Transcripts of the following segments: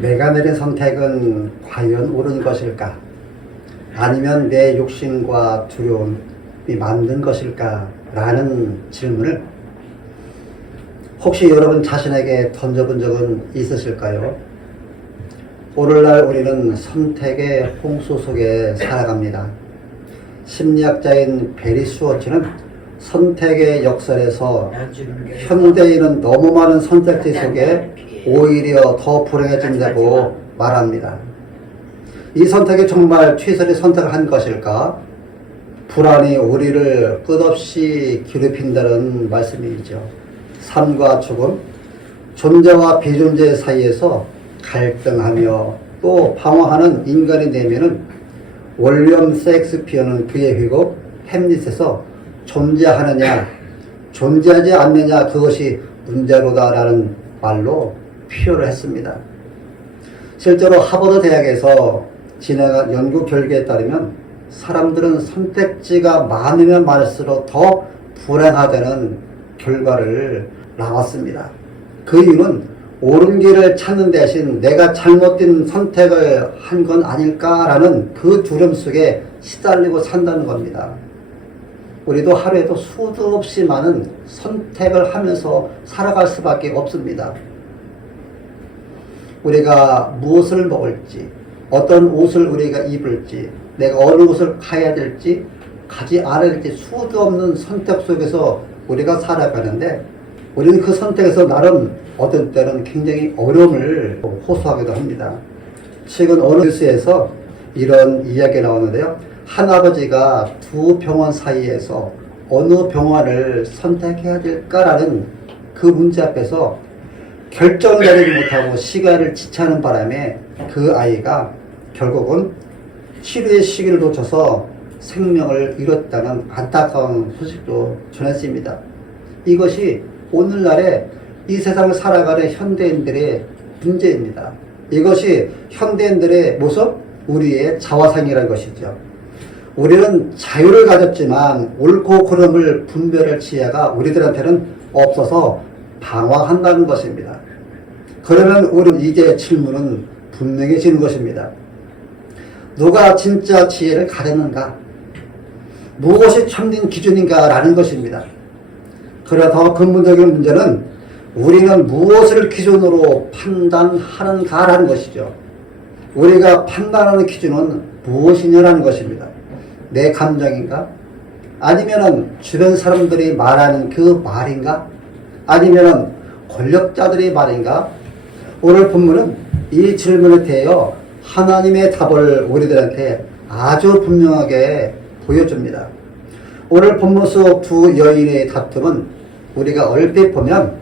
내가 내린 선택은 과연 옳은 것일까? 아니면 내 욕심과 두려움이 만든 것일까? 라는 질문을 혹시 여러분 자신에게 던져본 적은 있으실까요? 오늘날 우리는 선택의 홍수 속에 살아갑니다. 심리학자인 베리 수어치는 선택의 역설에서 현대인은 너무 많은 선택지 속에 오히려 더 불행해진다고 말합니다. 이 선택이 정말 최선의 선택을 한 것일까? 불안이 우리를 끝없이 괴롭힌다는 말씀이죠. 삶과 죽음, 존재와 비존재 사이에서 갈등하며 또 방황하는 인간의 내면은 윌리엄 셰익스피어는 그의 회곡 햄릿에서 존재하느냐 존재하지 않느냐 그것이 문제로다라는 말로 표현을 했습니다. 실제로 하버드 대학에서 진행한 연구 결과에 따르면 사람들은 선택지가 많으면 많을수록 더 불행하다는 결과를 나왔습니다. 그 이유는 옳은 길을 찾는 대신 내가 잘못된 선택을 한 건 아닐까라는 그 두려움 속에 시달리고 산다는 겁니다. 우리도 하루에도 수도 없이 많은 선택을 하면서 살아갈 수밖에 없습니다. 우리가 무엇을 먹을지, 어떤 옷을 우리가 입을지, 내가 어느 곳을 가야 될지, 가지 않아야 될지 수도 없는 선택 속에서 우리가 살아가는데 우리는 그 선택에서 나름 어떤 때는 굉장히 어려움을 호소하기도 합니다. 최근 어느 뉴스에서 이런 이야기가 나오는데요. 한 아버지가 두 병원 사이에서 어느 병원을 선택해야 될까라는 그 문제 앞에서 결정을 내리지 못하고 시간을 지체하는 바람에 그 아이가 결국은 치료의 시기를 놓쳐서 생명을 잃었다는 안타까운 소식도 전했습니다. 이것이 오늘날의 이 세상을 살아가는 현대인들의 문제입니다. 이것이 현대인들의 모습, 우리의 자화상이라는 것이죠. 우리는 자유를 가졌지만 옳고 그름을 분별할 지혜가 우리들한테는 없어서 방황한다는 것입니다. 그러면 우리는 이제 질문은 분명해지는 것입니다. 누가 진짜 지혜를 가졌는가? 무엇이 참된 기준인가? 라는 것입니다. 그러나 더 근본적인 문제는 우리는 무엇을 기준으로 판단하는가라는 것이죠. 우리가 판단하는 기준은 무엇이냐라는 것입니다. 내 감정인가? 아니면은 주변 사람들이 말하는 그 말인가? 아니면은 권력자들의 말인가? 오늘 본문은 이 질문에 대하여 하나님의 답을 우리들한테 아주 분명하게 보여줍니다. 오늘 본문 속 두 여인의 다툼은 우리가 얼핏 보면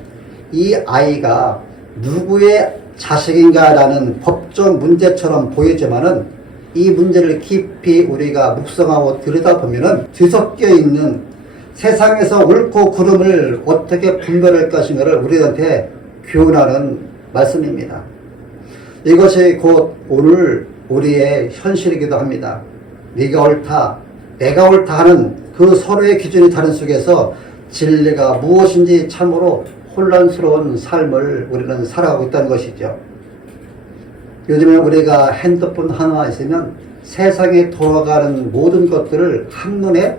이 아이가 누구의 자식인가라는 법적 문제처럼 보이지만은 이 문제를 깊이 우리가 묵상하고 들여다보면은 뒤섞여 있는 세상에서 옳고 그름을 어떻게 분별할 것인가를 우리한테 교훈하는 말씀입니다. 이것이 곧 오늘 우리의 현실이기도 합니다. 네가 옳다, 내가 옳다 하는 그 서로의 기준이 다른 속에서 진리가 무엇인지 참으로 혼란스러운 삶을 우리는 살아가고 있다는 것이죠. 요즘에 우리가 핸드폰 하나 있으면 세상에 돌아가는 모든 것들을 한눈에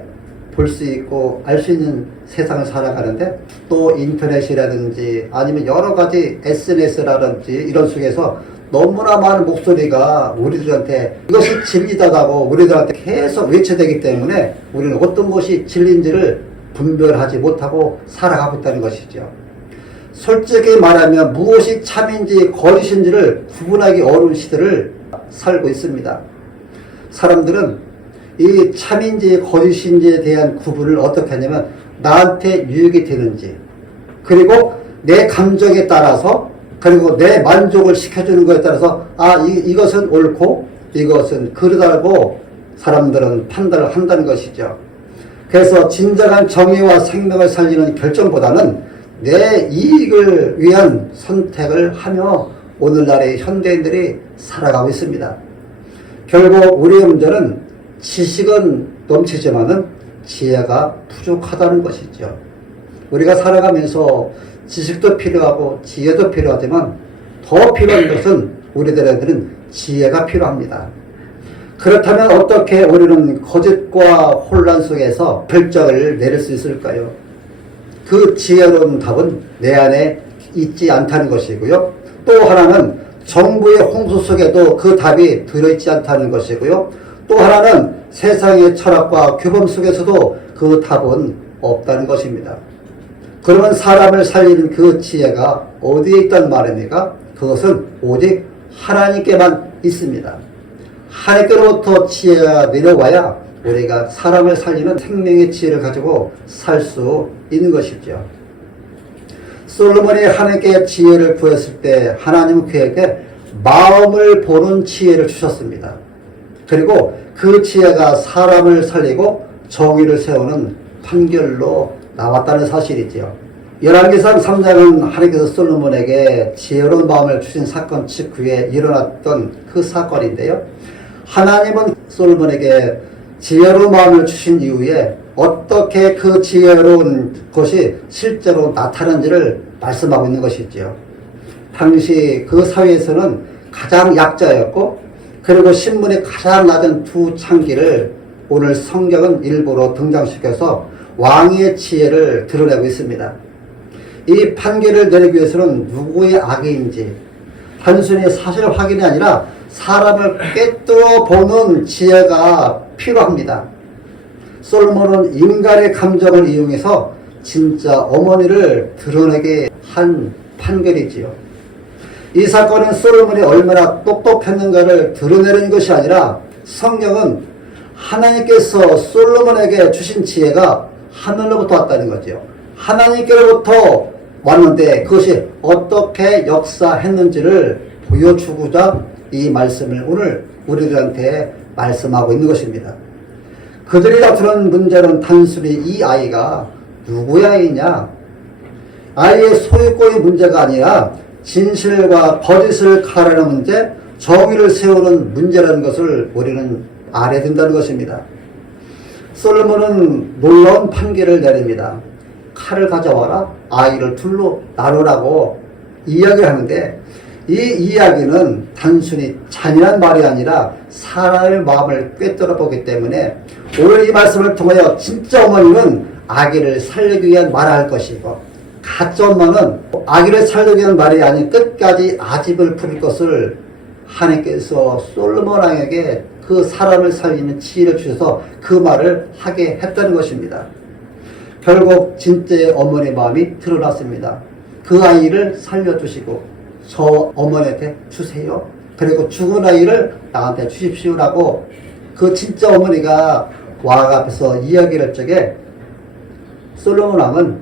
볼 수 있고 알 수 있는 세상을 살아가는데 또 인터넷이라든지 아니면 여러 가지 SNS라든지 이런 속에서 너무나 많은 목소리가 우리들한테 이것이 진리다라고 우리들한테 계속 외쳐대기 때문에 우리는 어떤 것이 진리인지를 분별하지 못하고 살아가고 있다는 것이죠. 솔직히 말하면 무엇이 참인지 거짓인지를 구분하기 어려운 시대를 살고 있습니다. 사람들은 이 참인지 거짓인지에 대한 구분을 어떻게 하냐면 나한테 유익이 되는지 그리고 내 감정에 따라서 그리고 내 만족을 시켜주는 것에 따라서 이것은 옳고 이것은 그르다고 사람들은 판단을 한다는 것이죠. 그래서 진정한 정의와 생명을 살리는 결정보다는 내 이익을 위한 선택을 하며 오늘날의 현대인들이 살아가고 있습니다. 결국 우리의 문제는 지식은 넘치지만은 지혜가 부족하다는 것이죠. 우리가 살아가면서 지식도 필요하고 지혜도 필요하지만 더 필요한 것은 우리들에게는 지혜가 필요합니다. 그렇다면 어떻게 우리는 거짓과 혼란 속에서 결정을 내릴 수 있을까요? 그 지혜로운 답은 내 안에 있지 않다는 것이고요. 또 하나는 정부의 홍수 속에도 그 답이 들어있지 않다는 것이고요. 또 하나는 세상의 철학과 규범 속에서도 그 답은 없다는 것입니다. 그러면 사람을 살리는 그 지혜가 어디에 있단 말입니까? 그것은 오직 하나님께만 있습니다. 하나님께로부터 지혜가 내려와야 우리가 사람을 살리는 생명의 지혜를 가지고 살 수 있는 것이죠. 솔로몬이 하나님께 지혜를 구했을 때 하나님은 그에게 마음을 보는 지혜를 주셨습니다. 그리고 그 지혜가 사람을 살리고 정의를 세우는 판결로 나왔다는 사실이지요. 열왕기상 3장은 하나님께서 솔로몬에게 지혜로운 마음을 주신 사건 직후에 일어났던 그 사건인데요. 하나님은 솔로몬에게 지혜로운 마음을 주신 이후에 어떻게 그 지혜로운 것이 실제로 나타난지를 말씀하고 있는 것이지요. 당시 그 사회에서는 가장 약자였고, 그리고 신분이 가장 낮은 두 창기를 오늘 성경은 일부러 등장시켜서 왕의 지혜를 드러내고 있습니다. 이 판결을 내리기 위해서는 누구의 악의인지 단순히 사실 확인이 아니라 사람을 꿰뚫어 보는 지혜가 필요합니다. 솔로몬은 인간의 감정을 이용해서 진짜 어머니를 드러내게 한 판결이지요. 이 사건은 솔로몬이 얼마나 똑똑했는가를 드러내는 것이 아니라 성경은 하나님께서 솔로몬에게 주신 지혜가 하늘로부터 왔다는 거죠. 하나님께로부터 왔는데 그것이 어떻게 역사했는지를 보여주고자 이 말씀을 오늘 우리들한테 말씀하고 있는 것입니다. 그들이 다투는 문제는 단순히 이 아이가 누구의 아이냐, 아이의 소유권의 문제가 아니라 진실과 거짓을 가르는 문제, 정의를 세우는 문제라는 것을 우리는 알아야 된다는 것입니다. 솔로몬은 놀라운 판결을 내립니다. 칼을 가져와라, 아이를 둘로 나누라고 이야기하는데, 이 이야기는 단순히 잔인한 말이 아니라 사람의 마음을 꿰뚫어 보기 때문에 오늘 이 말씀을 통하여 진짜 어머니는 아기를 살리기 위한 말을 할 것이고, 가짜 엄마는 아기를 살리기 위한 말이 아닌 끝까지 아집을 부릴 것을 하나님께서 솔로몬 왕에게 그 사람을 살리는 지혜를 주셔서 그 말을 하게 했다는 것입니다. 결국 진짜의 어머니의 마음이 드러났습니다. 그 아이를 살려주시고 저 어머니한테 주세요. 그리고 죽은 아이를 나한테 주십시오라고 그 진짜 어머니가 왕 앞에서 이야기를 할 적에 솔로몬 왕은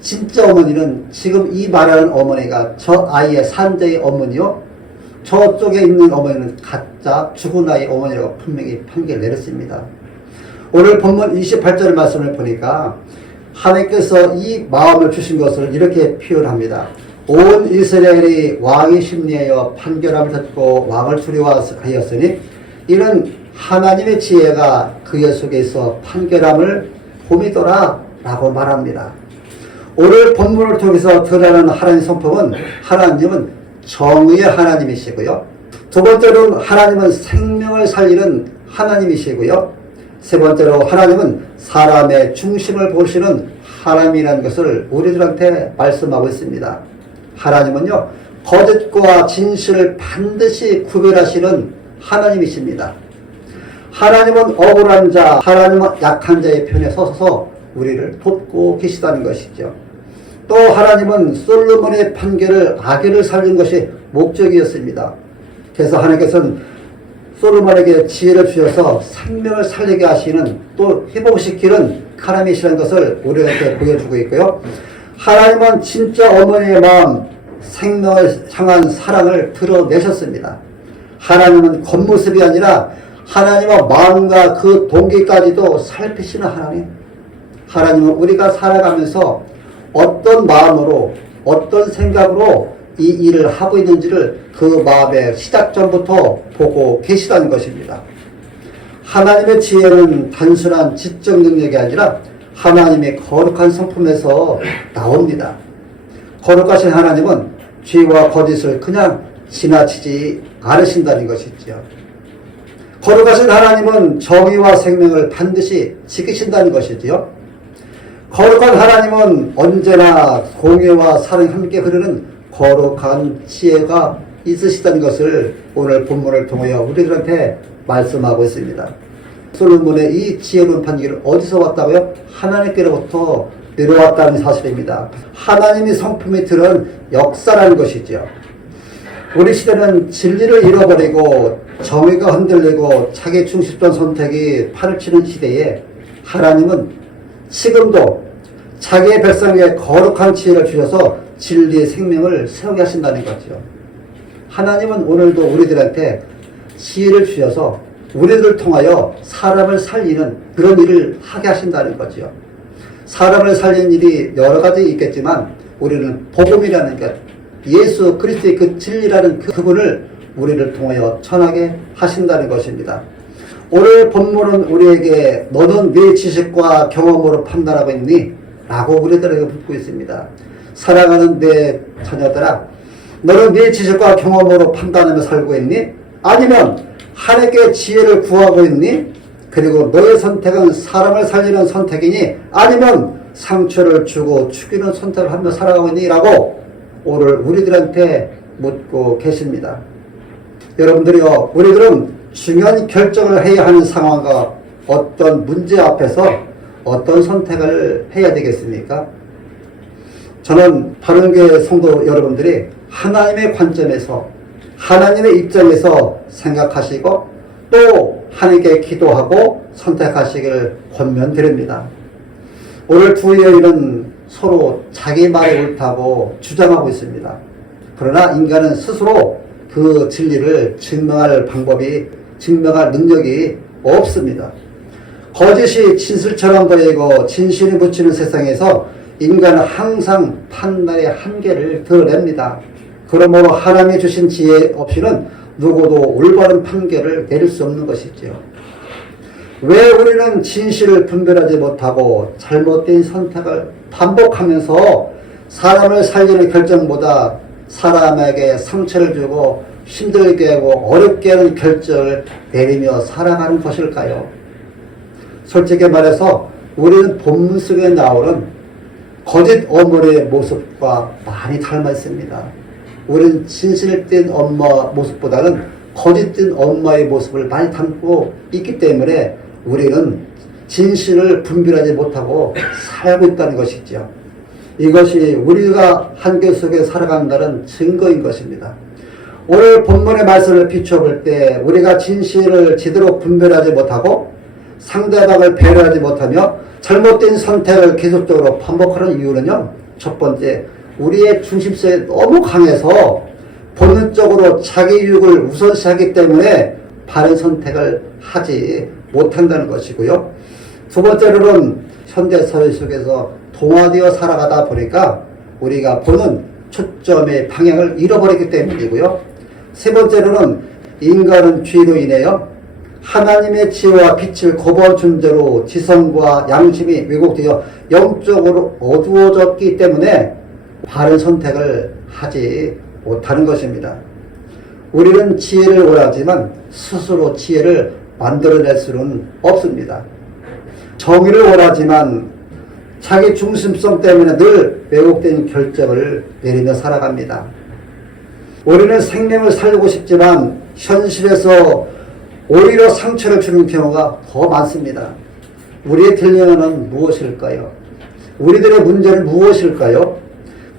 진짜 어머니는 지금 이 말하는 어머니가 저 아이의 산자의 어머니요, 저쪽에 있는 어머니는 가짜 죽은 아이 어머니라고 분명히 판결을 내렸습니다. 오늘 본문 28절 말씀을 보니까 하나님께서 이 마음을 주신 것을 이렇게 표현합니다. 온 이스라엘이 왕이 심리하여 판결함을 듣고 왕을 두려워하였으니 이는 하나님의 지혜가 그의 속에서 판결함을 봄이더라 라고 말합니다. 오늘 본문을 통해서 드러나는 하나님의 성품은 하나님은 정의의 하나님이시고요. 두 번째로 하나님은 생명을 살리는 하나님이시고요. 세 번째로 하나님은 사람의 중심을 보시는 하나님이라는 것을 우리들한테 말씀하고 있습니다. 하나님은요, 거짓과 진실을 반드시 구별하시는 하나님이십니다. 하나님은 억울한 자, 하나님은 약한 자의 편에 서서 우리를 돕고 계시다는 것이죠. 또 하나님은 솔로몬의 판결을 아기를 살린 것이 목적이었습니다. 그래서 하나님께서는 솔로몬에게 지혜를 주셔서 생명을 살리게 하시는, 또 회복시키는 하나님이시라는 것을 우리한테 보여주고 있고요. 하나님은 진짜 어머니의 마음, 생명을 향한 사랑을 드러내셨습니다. 하나님은 겉모습이 아니라 하나님의 마음과 그 동기까지도 살피시는 하나님. 하나님은 우리가 살아가면서 어떤 마음으로, 어떤 생각으로 이 일을 하고 있는지를 그 마음의 시작점부터 보고 계시다는 것입니다. 하나님의 지혜는 단순한 지적 능력이 아니라 하나님의 거룩한 성품에서 나옵니다. 거룩하신 하나님은 죄와 거짓을 그냥 지나치지 않으신다는 것이지요. 거룩하신 하나님은 정의와 생명을 반드시 지키신다는 것이지요. 거룩한 하나님은 언제나 공의와 사랑이 함께 흐르는 거룩한 지혜가 있으시다는 것을 오늘 본문을 통하여 우리들한테 말씀하고 있습니다. 솔로몬의 이 지혜로운 판결은 어디서 왔다고요? 하나님께로부터 내려왔다는 사실입니다. 하나님이 성품이 드러난 역사라는 것이죠. 우리 시대는 진리를 잃어버리고 정의가 흔들리고 자기 중심적 선택이 판을 치는 시대에 하나님은 지금도 자기의 백성에게 거룩한 지혜를 주셔서 진리의 생명을 세우게 하신다는 거죠. 하나님은 오늘도 우리들한테 지혜를 주셔서 우리들을 통하여 사람을 살리는 그런 일을 하게 하신다는 거죠. 사람을 살리는 일이 여러 가지 있겠지만 우리는 복음이라는 것, 예수 그리스도의 그 진리라는 그분을 우리를 통하여 전하게 하신다는 것입니다. 오늘 본문은 우리에게 너는 네 지식과 경험으로 판단하고 있니? 라고 우리들에게 묻고 있습니다. 사랑하는 내 자녀들아, 너는 네 지식과 경험으로 판단하며 살고 있니? 아니면 하나님께 지혜를 구하고 있니? 그리고 너의 선택은 사람을 살리는 선택이니? 아니면 상처를 주고 죽이는 선택을 하며 살아가고 있니? 라고 오늘 우리들한테 묻고 계십니다. 여러분들이요, 우리들은 중요한 결정을 해야 하는 상황과 어떤 문제 앞에서 어떤 선택을 해야 되겠습니까? 저는 바른교회 성도 여러분들이 하나님의 관점에서 하나님의 입장에서 생각하시고 또 하나님께 기도하고 선택하시길 권면드립니다. 오늘 두 여인은 서로 자기 말이 옳다고 주장하고 있습니다. 그러나 인간은 스스로 그 진리를 증명할 방법이, 증명할 능력이 없습니다. 거짓이 진실처럼 보이고 진실이 묻히는 세상에서 인간은 항상 판단의 한계를 드러냅니다. 그러므로 하나님이 주신 지혜 없이는 누구도 올바른 판결을 내릴 수 없는 것이지요. 왜 우리는 진실을 분별하지 못하고 잘못된 선택을 반복하면서 사람을 살리는 결정보다 사람에게 상처를 주고 힘들게 하고 어렵게 하는 결정을 내리며 살아가는 것일까요? 솔직히 말해서 우리는 본문 속에 나오는 거짓 어머니의 모습과 많이 닮아 있습니다. 우리는 진실된 엄마 모습보다는 거짓된 엄마의 모습을 많이 담고 있기 때문에 우리는 진실을 분별하지 못하고 살고 있다는 것이죠. 이것이 우리가 한계 속에 살아간다는 증거인 것입니다. 오늘 본문의 말씀을 비춰볼 때 우리가 진실을 제대로 분별하지 못하고 상대방을 배려하지 못하며 잘못된 선택을 계속적으로 반복하는 이유는요, 첫 번째, 우리의 중심성이 너무 강해서 본능적으로 자기 유익을 우선시하기 때문에 바른 선택을 하지 못한다는 것이고요. 두 번째로는 현대사회 속에서 동화되어 살아가다 보니까 우리가 보는 초점의 방향을 잃어버리기 때문이고요. 세 번째로는 인간은 죄로 인하여 하나님의 지혜와 빛을 거부한 존재로 지성과 양심이 왜곡되어 영적으로 어두워졌기 때문에 바른 선택을 하지 못하는 것입니다. 우리는 지혜를 원하지만 스스로 지혜를 만들어낼 수는 없습니다. 정의를 원하지만 자기 중심성 때문에 늘 왜곡된 결정을 내리며 살아갑니다. 우리는 생명을 살리고 싶지만 현실에서 오히려 상처를 주는 경우가 더 많습니다. 우리의 딜레마는 무엇일까요? 우리들의 문제는 무엇일까요?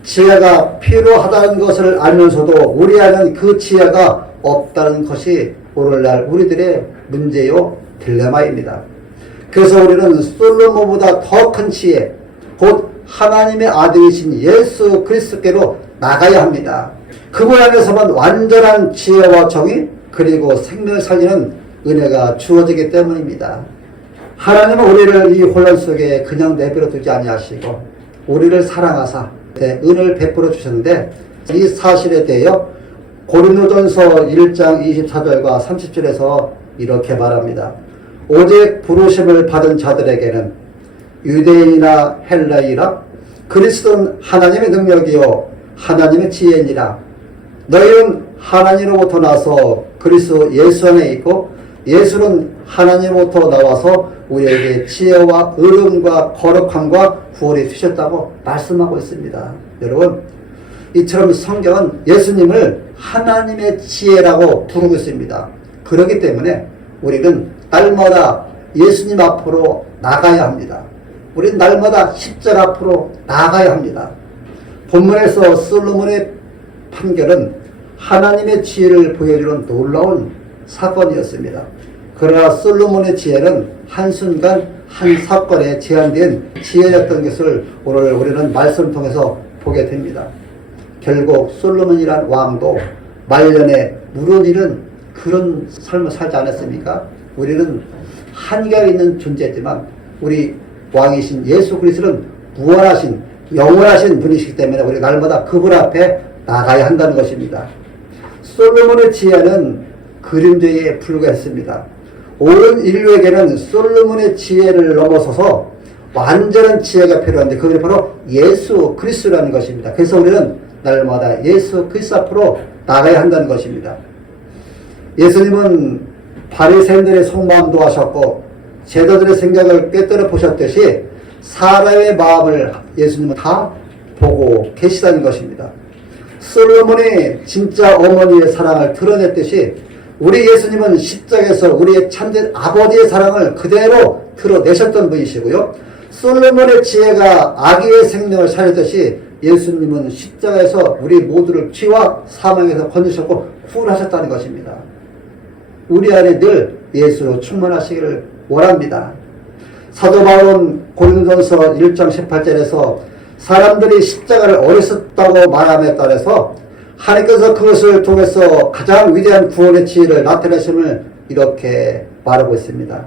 지혜가 필요하다는 것을 알면서도 우리 안에는 그 지혜가 없다는 것이 오늘날 우리들의 문제요 딜레마입니다. 그래서 우리는 솔로몬보다 더 큰 지혜, 곧 하나님의 아들이신 예수 그리스도께로 나가야 합니다. 그분 안에서만 완전한 지혜와 정의 그리고 생명을 살리는 은혜가 주어지기 때문입니다. 하나님은 우리를 이 혼란 속에 그냥 내버려 두지 아니하시고 우리를 사랑하사 은혜를 베풀어 주셨는데 이 사실에 대하여 고린도전서 1장 24절과 30절에서 이렇게 말합니다. 오직 부르심을 받은 자들에게는 유대인이나 헬라이라 그리스도는 하나님의 능력이요 하나님의 지혜니라. 너희는 하나님으로부터 나서 그리스도 예수 안에 있고 예수는 하나님으로부터 나와서 우리에게 지혜와 의름과 거룩함과 구원이 주셨다고 말씀하고 있습니다. 여러분, 이처럼 성경은 예수님을 하나님의 지혜라고 부르고 있습니다. 그렇기 때문에 우리는 날마다 예수님 앞으로 나가야 합니다. 우리는 날마다 십자가 앞으로 나가야 합니다. 본문에서 솔로몬의 판결은 하나님의 지혜를 보여주는 놀라운 사건이었습니다. 그러나 솔로몬의 지혜는 한순간 한 사건에 제한된 지혜였던 것을 오늘 우리는 말씀을 통해서 보게 됩니다. 결국 솔로몬이란 왕도 말년에 무너지는 그런 삶을 살지 않았습니까? 우리는 한계가 있는 존재지만 우리 왕이신 예수 그리스도는 무한하신 영원하신 분이시기 때문에 우리 날마다 그분 앞에 나가야 한다는 것입니다. 솔로몬의 지혜는 그림자에 불과했습니다. 온 인류에게는 솔로몬의 지혜를 넘어서서 완전한 지혜가 필요한데 그게 바로 예수 그리스도라는 것입니다. 그래서 우리는 날마다 예수 그리스도 앞으로 나가야 한다는 것입니다. 예수님은 바리새인들의 속마음도 하셨고 제자들의 생각을 꿰뚫어 보셨듯이 사람의 마음을 예수님은 다 보고 계시다는 것입니다. 솔로몬이 진짜 어머니의 사랑을 드러냈듯이 우리 예수님은 십자가에서 우리의 참된 아버지의 사랑을 그대로 드러내셨던 분이시고요. 솔로몬의 지혜가 아기의 생명을 살렸듯이 예수님은 십자가에서 우리 모두를 죄와 사망에서 건지셨고 구원하셨다는 것입니다. 우리 안에 늘 예수로 충만하시기를 원합니다. 사도 바울은 고린도전서 1장 18절에서 사람들이 십자가를 어리석다고 말함에 따라서 하나님께서 그것을 통해서 가장 위대한 구원의 지혜를 나타내심을 이렇게 말하고 있습니다.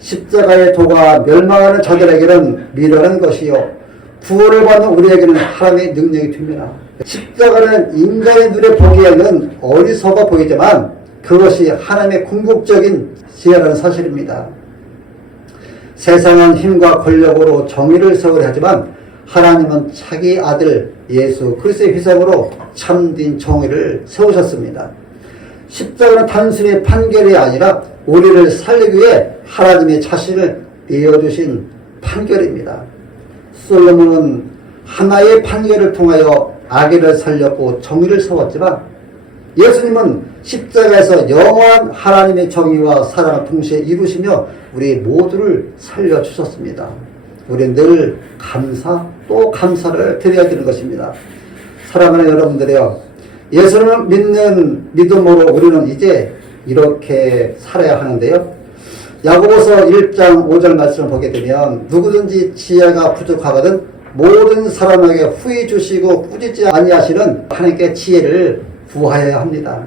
십자가의 도가 멸망하는 자들에게는 미련한 것이요 구원을 받는 우리에게는 하나님의 능력이 됩니다. 십자가는 인간의 눈에 보기에는 어리석어 보이지만 그것이 하나님의 궁극적인 지혜라는 사실입니다. 세상은 힘과 권력으로 정의를 세우려 하지만 하나님은 자기 아들 예수 그리스도의 희생으로 참된 정의를 세우셨습니다. 십자가는 단순히 판결이 아니라 우리를 살리기 위해 하나님의 자신을 내어주신 판결입니다. 솔로몬은 하나의 판결을 통하여 악의를 살렸고 정의를 세웠지만 예수님은 십자가에서 영원한 하나님의 정의와 사랑을 동시에 이루시며 우리 모두를 살려주셨습니다. 우리는 늘 감사 또 감사를 드려야 되는 것입니다. 사랑하는 여러분들이요, 예수님을 믿는 믿음으로 우리는 이제 이렇게 살아야 하는데요. 야고보서 1장 5절 말씀을 보게 되면 누구든지 지혜가 부족하거든 모든 사람에게 후히 주시고 꾸짖지 아니하시는 하나님께 지혜를 구하여야 합니다.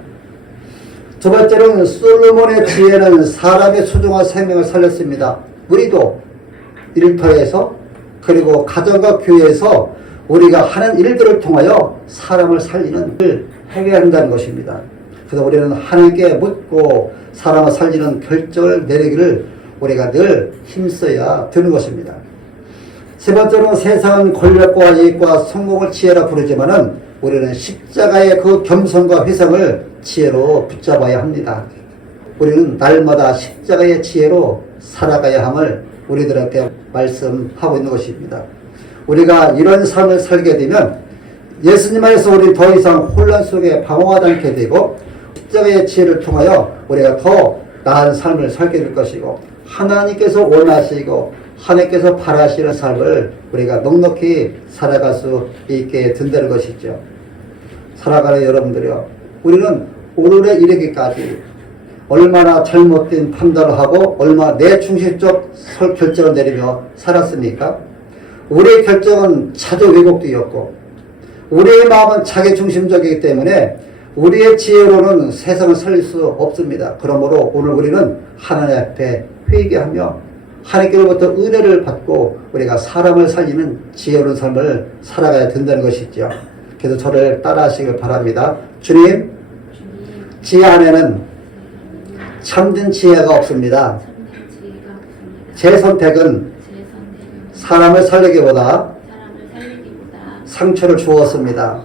두 번째는 솔로몬의 지혜는 사람의 소중한 생명을 살렸습니다. 우리도 일터에서 그리고 가정과 교회에서 우리가 하는 일들을 통하여 사람을 살리는 일을 해야 한다는 것입니다. 그래서 우리는 하나님께 묻고 사람을 살리는 결정을 내리기를 우리가 늘 힘써야 되는 것입니다. 세 번째로 세상은 권력과 이익과 성공을 지혜라 부르지만은 우리는 십자가의 그 겸손과 회상을 지혜로 붙잡아야 합니다. 우리는 날마다 십자가의 지혜로 살아가야 함을 우리들한테 말씀하고 있는 것입니다. 우리가 이런 삶을 살게 되면 예수님 안에서 우리 더 이상 혼란 속에 방황하지 않게 되고 십자가의 지혜를 통하여 우리가 더 나은 삶을 살게 될 것이고 하나님께서 원하시고 하나님께서 바라시는 삶을 우리가 넉넉히 살아갈 수 있게 된다는 것이죠. 살아가는 여러분들이요, 우리는 오늘에 이르기까지 얼마나 잘못된 판단을 하고 얼마나 내중심적 결정을 내리며 살았습니까? 우리의 결정은 자주 왜곡되었고 우리의 마음은 자기중심적이기 때문에 우리의 지혜로는 세상을 살릴 수 없습니다. 그러므로 오늘 우리는 하나님 앞에 회개하며 하나님께로부터 은혜를 받고 우리가 사람을 살리는 지혜로운 삶을 살아가야 된다는 것이죠. 그래서 저를 따라하시길 바랍니다. 주님, 지혜 안에는 참된 지혜가 없습니다. 제 선택은 사람을 살리기보다 상처를 주었습니다.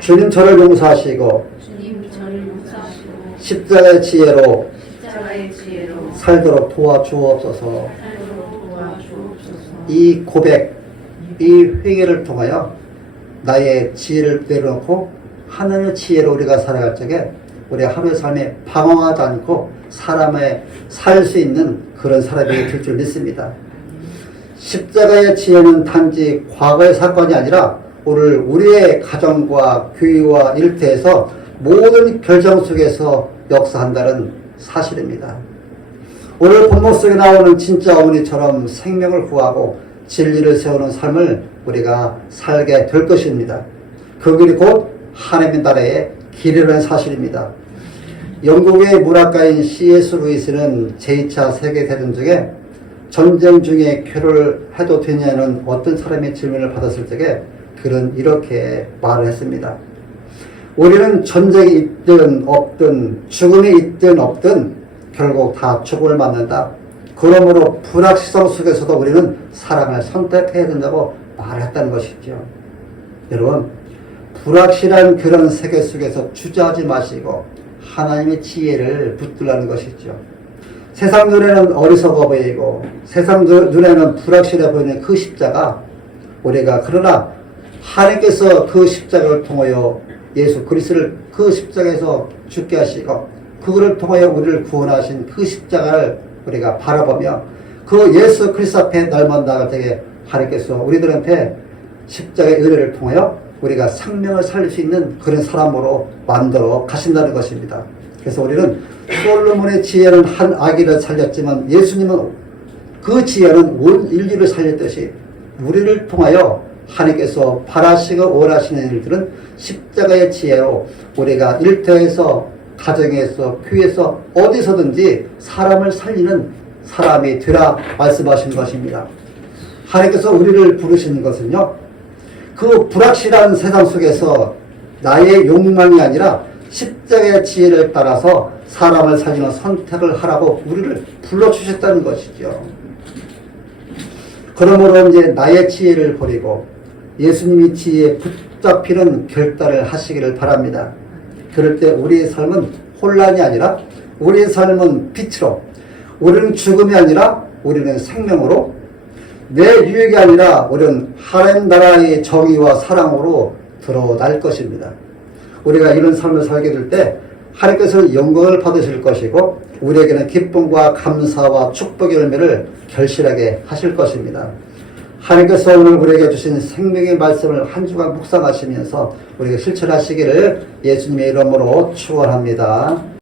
주님 저를 용서하시고 주님 저를 용서하시고 십자가의 지혜로 십자가의 지혜로 살도록 도와주옵소서. 살도록 도와주옵소서. 이 고백, 이 회개를 통하여 나의 지혜를 내려놓고 하나님의 지혜로 우리가 살아갈 적에 우리 하루의 삶에 방황하지 않고 사람의 살 수 있는 그런 사람이 될 줄 믿습니다. 십자가의 지혜는 단지 과거의 사건이 아니라 오늘 우리의 가정과 교회와 일터에서 모든 결정 속에서 역사한다는 사실입니다. 오늘 본문 속에 나오는 진짜 어머니처럼 생명을 구하고 진리를 세우는 삶을 우리가 살게 될 것입니다. 그 길이 곧 하나님의 나라의 길이라는 사실입니다. 영국의 문학가인 C.S. 루이스는 제2차 세계대전 중에 전쟁 중에 쾌를 해도 되냐는 어떤 사람의 질문을 받았을 적에 그는 이렇게 말을 했습니다. 우리는 전쟁이 있든 없든 죽음이 있든 없든 결국 다 죽음을 맞는다. 그러므로 불확실성 속에서도 우리는 사랑을 선택해야 된다고 말했다는 것이죠. 여러분, 불확실한 그런 세계 속에서 주저하지 마시고 하나님의 지혜를 붙들라는 것이죠. 세상 눈에는 어리석어 보이고 세상 눈에는 불확실해 보이는 그 십자가, 우리가 그러나 하나님께서 그 십자가를 통하여 예수 그리스도를 그 십자가에서 죽게 하시고 그거를 통하여 우리를 구원하신 그 십자가를 우리가 바라보며 그 예수 그리스도 앞에 날만 나갈 때에 하나님께서 우리들한테 십자가의 은혜를 통하여 우리가 생명을 살릴 수 있는 그런 사람으로 만들어 가신다는 것입니다. 그래서 우리는 솔로몬의 지혜는 한 아기를 살렸지만 예수님은 그 지혜는 온 인류를 살렸듯이 우리를 통하여 하나님께서 바라시고 원하시는 일들은 십자가의 지혜로 우리가 일터에서, 가정에서, 교회에서 어디서든지 사람을 살리는 사람이 되라 말씀하신 것입니다. 하나님께서 우리를 부르시는 것은요, 그 불확실한 세상 속에서 나의 욕망이 아니라 십자가의 지혜를 따라서 사람을 살리는 선택을 하라고 우리를 불러주셨다는 것이죠. 그러므로 이제 나의 지혜를 버리고 예수님의 지혜에 붙잡히는 결단을 하시기를 바랍니다. 그럴 때 우리의 삶은 혼란이 아니라 우리의 삶은 빛으로, 우리는 죽음이 아니라 우리는 생명으로, 내 유익이 아니라 우리는 하나님 나라의 정의와 사랑으로 드러날 것입니다. 우리가 이런 삶을 살게 될 때 하나님께서 영광을 받으실 것이고 우리에게는 기쁨과 감사와 축복의 열매를 결실하게 하실 것입니다. 하나님께서 오늘 우리에게 주신 생명의 말씀을 한 주간 묵상하시면서 우리가 실천하시기를 예수님의 이름으로 축원합니다.